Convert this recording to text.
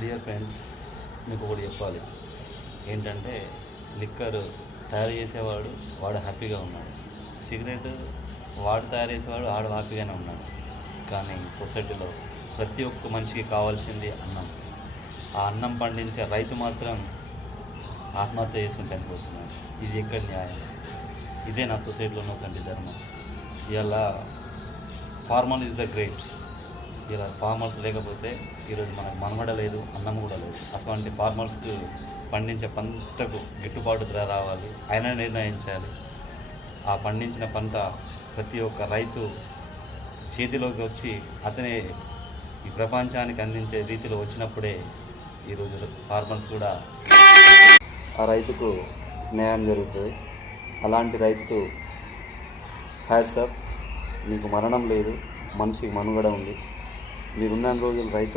Dear friends, మీకు ఒకటి చెప్పాలి. ఏంటంటే లిక్కర్ తయారు చేసేవాడు వాడు హ్యాపీగా ఉన్నాడు, సిగరెట్ వాడు తయారు చేసేవాడు వాడు హ్యాపీగానే ఉన్నాడు. కానీ సొసైటీలో ప్రతి ఒక్క మనిషికి కావాల్సింది అన్నం. ఆ అన్నం పండించే రైతు మాత్రం ఆత్మహత్య చేసుకుని చనిపోతున్నాడు. ఇది ఎక్కడ న్యాయం? ఇదే నా సొసైటీలో ఉన్నటువంటి ధర్మం. ఇలా ఫార్మర్ ఈజ్ ద గ్రేట్. ఇలా ఫార్మర్స్ లేకపోతే ఈరోజు మనకు మనుగడ లేదు, అన్నం కూడా లేదు. అటువంటి ఫార్మర్స్కు పండించే పంటకు గిట్టుబాటు ధర రావాలి, ఆయన నిర్ణయించాలి. ఆ పండించిన పంట ప్రతి ఒక్క రైతు చేతిలోకి వచ్చి అతనే ఈ ప్రపంచానికి అందించే రీతిలో వచ్చినప్పుడే ఈరోజు ఫార్మర్స్ కూడా ఆ రైతుకు న్యాయం జరుగుతుంది. అలాంటి రైతు హ్యాట్స్ ఆఫ్. మీకు మరణం లేదు, మనిషికి మనుగడ ఉంది. మీరున్న రోజులు రైతు